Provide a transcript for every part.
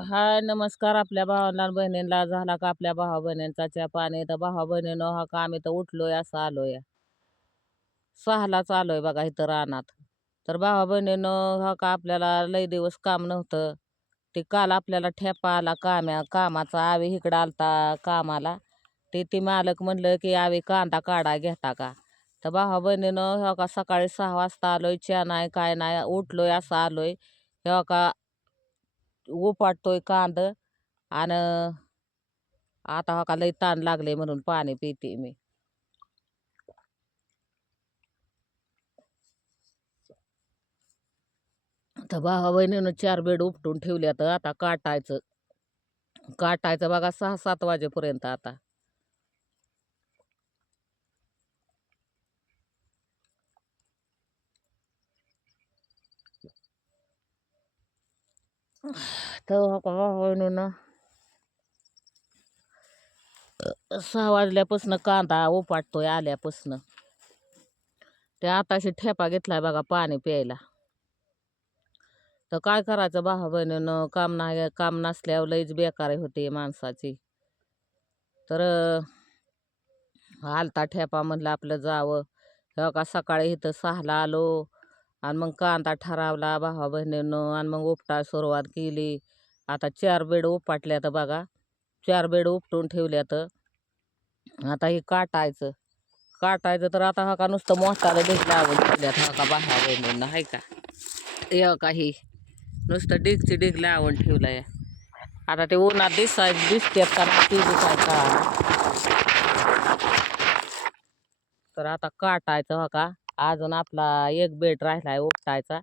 हाय नमस्कार आपल्या भावांना आणि बहिणींना झाला का आपल्या भावा बहिणींचा चहा पाणी? तर भावा बहिणीनं हा का आम्ही तर उठलोय असं आलोय. सहालाच आलोय बघा इथं रानात. तर भावा बहिणीनं हा का आपल्याला लय दिवस काम नव्हतं. ते काल आपल्याला ठेपा आला काम्या कामाचा. आवी इकडं आलता कामाला. ते ती मालक म्हणलं की आवी कांदा काढा घेता का? तर भावा बहिणीनं हो का सकाळी सहा वाजता आलोय. चहा नाही काय नाही उठलोय असं आलोय. ह्यो का उपाटतोय कांद आणि आता हा का लई ताण लागले म्हणून पाणी पिते मी. तर भावा बहिणीनं चार बेड उपटून ठेवल्यात आता काटायचं. काटायचं बघा सहा सात वाजेपर्यंत आता. तर हो का भावा सहा वाजल्यापासून कांदा उपाटतोय आल्यापासून. ते आताशी ठेपा घेतलाय बघा पाणी प्यायला. तर काय करायचं भावा बहिणीनं काम नाही काम नसल्यावर लईच बेकारी होते माणसाची. तर आलता ठेपा म्हणलं आपलं जावं. हो का सकाळी इथं सहाला आलो. आणि मग कांदा ठरावला भावा बहिणीनं आणि मग उपटायला सुरुवात केली. आता चार बेड उपाटल्यात बघा. चार बेड उपटून ठेवल्यात. आता हे काटायचं. काटायचं तर आता हा का नुसतं मोठाला ढीग लावून ठेवल्यात हा का भावा बहिणीनं हाय का? हे का ही नुसतं डिगची डिग लावून ठेवलंय. आता ते उन्हात दिसाय दिसतात का ती दिसाय का तर आता काटायचं हो का. अजून आपला एक बेड आहे उपटायचा.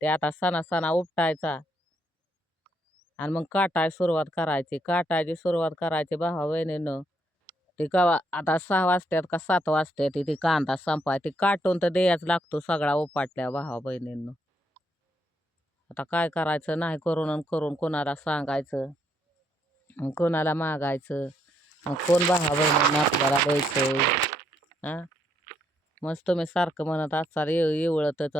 ते आता सणा सणा उपटायचा. आणि मग काटाय सुरुवात करायची. काटायची सुरुवात करायची भावा बहिणीनं ते कवा आता सहा वाजतात का सात वाजतात ती कांदा संपाय. ती काटून तर द्यायच लागतो सगळा उपाटल्या भावा बहिणींनं आता काय करायचं? नाही करून आणि करून कोणाला सांगायचं? कोणाला मागायचं? कोण भावा बहिणींना आपल्याला द्यायचं? हां मस्त तुम्ही सारखं म्हणत असाल एव एवळतच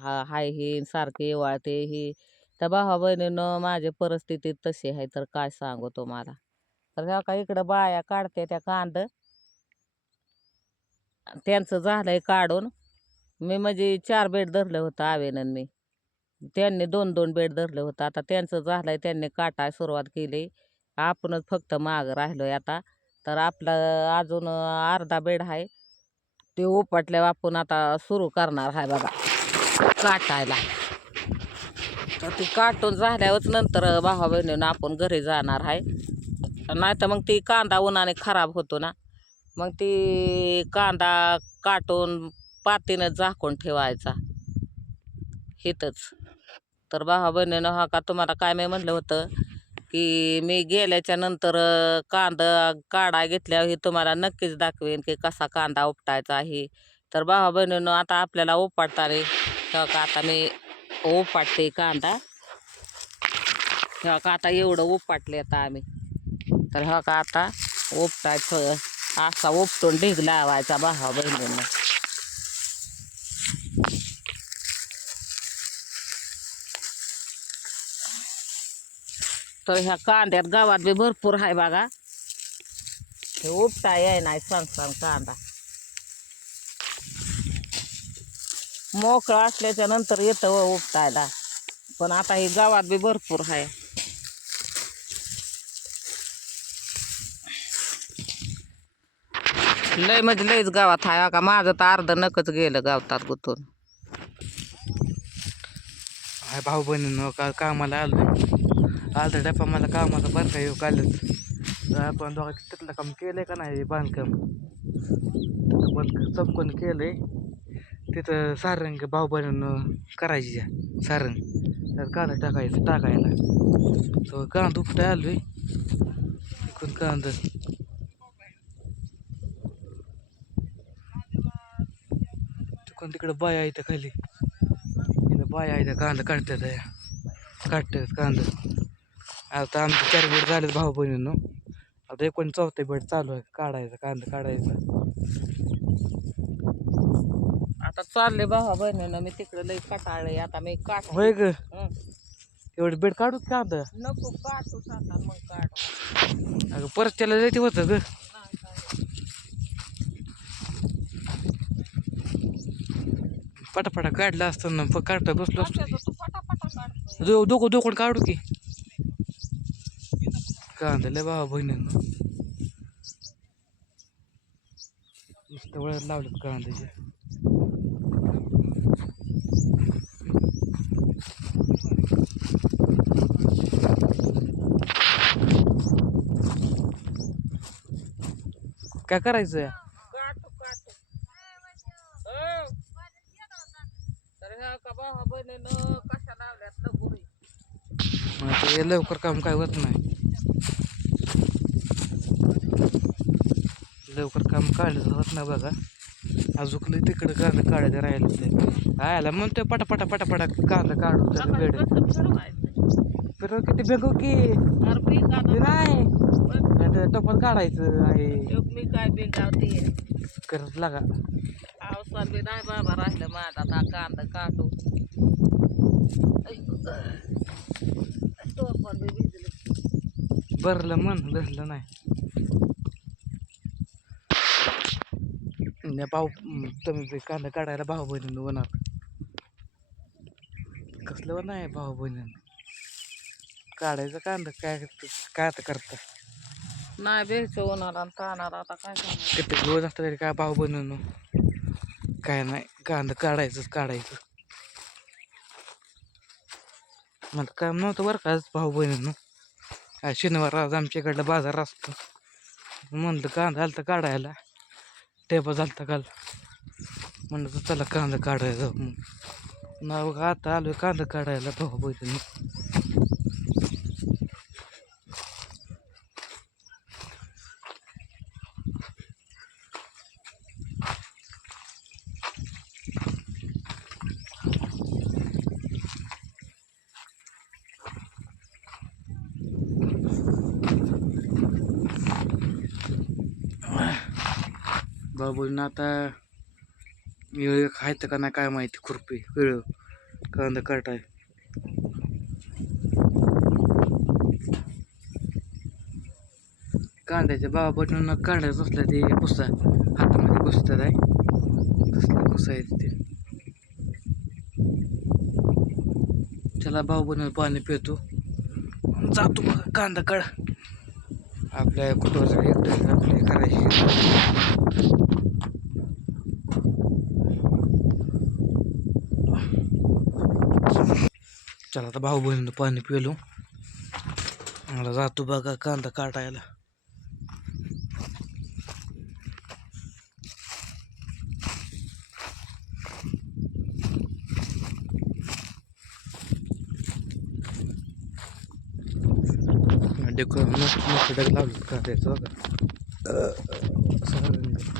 हा हाय हे सारखं एवाळते ही. तर भावा बहिणीनं माझी परिस्थिती तशी आहे तर काय सांगू तुम्हाला तर ह्या का इकडं बाया काढते त्या कांद त्यांचं झालंय काढून. मी म्हणजे चार बेड धरलं होतं आवेनं मी त्यांनी दोन दोन बेड धरलं होतं. आता त्यांचं झालंय त्यांनी काटाय सुरुवात केली. आपणच फक्त माग राहिलोय आता. तर आपलं अजून अर्धा बेड आहे. ते उपटल्यावर आपण आता सुरू करणार आहे बघा. काटायला. तर ती काटून झाल्यावरच नंतर भावा बहिणीनं आपण घरी जाणार आहे. नाही तर मग ती कांदा उन्हाने खराब होतो ना. मग ती कांदा काटून पातीनं झाकून ठेवायचा. हिथंच तर भावा बहिणीनं हा का तुम्हाला काय मी म्हणलं होतं? की मी गेल्याच्यानंतर कांदा काढा घेतल्यावर हे तुम्हाला नक्कीच दाखवेन की कसा कांदा उपटायचा आहे. तर भावा बहिणीनं आता आपल्याला उपटता रे. तेव्हा का आता मी उपटते कांदा. तेव्हा का आता एवढं उपटले आता आम्ही. तर हा का आता उपटायचं असा उपटून ढीग लावायचा भावा बहिणींना. तर ह्या कांद्यात गावात बी भरपूर आहे बघा. हे उपटा याय नाही सांग सांग कांदा. मोकळा असल्याच्या नंतर येतं व उपटायला. पण आता हे गावात बी भरपूर आहे. लय म्हणजे लयच गावात आहे का माझं तर अर्ध नकच गेलं गावतात गुतून. हाय भाऊ बहिणी कामाला आलो आलता डप्पा मला कामाचा बरं का येऊ कालच. आपण दोघा तिथलं काम केलं आहे का नाही बांधकाम. तिथं पण चमकून केलं आहे तिथं सारंग भाऊ बहिणीनं करायची या सारंग. तर कांदा टाकायचं टाकायला. तो कांदा उपटा आहे इकडून कांदा. तिकडून तिकडं बाया आहे खाली. तिथं बाया आहे त्या कांदा काढतात या काढतात कांदा. आता आमचे चार बेड झालेत भाऊ बहिणीनं आता एकोण चौथे बेड चालू आहे काढायचा कांदा काढायचा. आता चालले भावा बहिणीनं मी तिकडे लय कटाळले आता मी काट होय ग. एवढे बेड काढू का आता? नको काढतो आता मग काढू. अगं परत त्याला जायचं होतं ग. पटापटा काढला असताना पण काढता बसलो असतो. दोघं दोघं काढू की. कांदा लय बाबा बहिणीनं. नुसतं वळत लावलेत कांद्याचे. काय करायचं भावा हे लवकर काम काय होत नाही. लवकर काम काढलं होत नाही बघा. अजून तिकडं कांदा काढायचं राहिलं ते. आयला म्हणतोय पटापटा पटापटा कांदा काढू त्याला फिरवायचं फिरव किती बेगो की? काढा नाही टपात काढायचं आहे. मी काय बिंगावते करत लागा. पावसात बी नाही बाबा राहिलं माझा. आता कांदा भिजले भरलं मन भरलं नाही. भाऊ तुम्ही कांदा काढायला भाऊ बहिणीनं होणार. कसलं नाही भाऊ बहिणीनं? काढायचं कांदा काय काय आता करता? नाही बेच होणार आणि ताणार आता काय किती दिवस असतं तरी काय भाऊ बहिणीनं? काय नाही कांदा काढायचंच काढायचं. मला काम नव्हतं बरं का आज भाऊ बहिणीनं. काय शनिवार आज आमच्याकडलं बाजार असतो. म्हणलं कांदा आलता काढायला. टेपा झालता काल. म्हणलं तर चला कांदा काढायला मग. आता आलो कांदा काढायला भाऊ बहिणीनं बाबून आता वेळ खायचं का नाही काय माहिती खुरपी वेळ कांदा काटाय कांद्याच्या बाबा बनवून काढायचं असल्या ते पुसा हातामध्ये पुसतात आहे. तसलं पुसायचं ते. चला भाऊ बनवून पाणी पितो. जातो कांदा काढ. आपल्या कुठं एकटा करायची चला आता भाऊ बहिणीनं पाणी पिलो मला जातो बघा कांदा काटायला डेको मस्त मस्त डग लावलं कांद्याचं बघा सगळं रंग.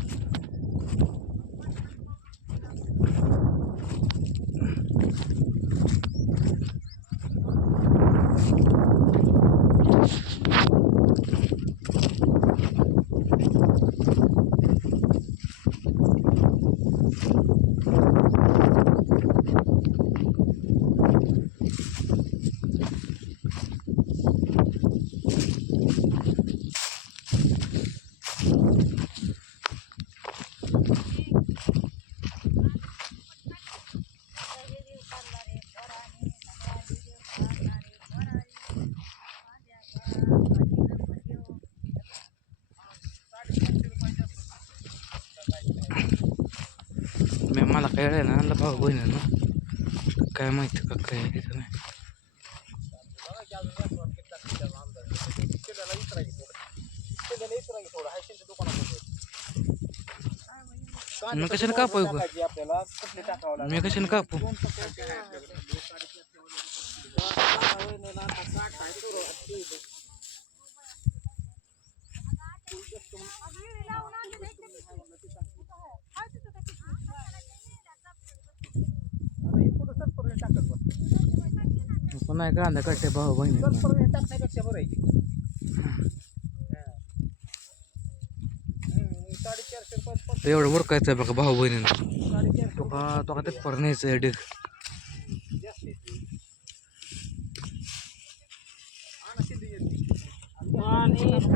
मी मला काय आहे ना भाऊ बहिणीनं. काय माहिती का काय आहे का नाही. मी कशाने कापू ग? मी कशाने कापू? पुन्हा कांदा कट्टे भाऊ बहिणी. टाकण्यापेक्षा बरं आहे साडेचारशे पाच पाच एवढं उरकायचं आहे बघा भाऊ बहिणीनं साडेचारशे तो का तो का ते परण्याचं आहे डिग जास्त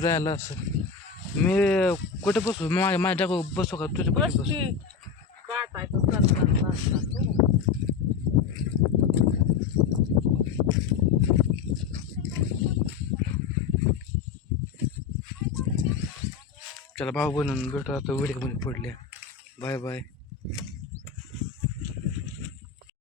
जायला असं. मी कुठे बसू? माझ्या माझ्या बसू का? तुझ्या बसू? चला भाऊ बनवून भेटू आता व्हिडिओमध्ये पडल्या बाय बाय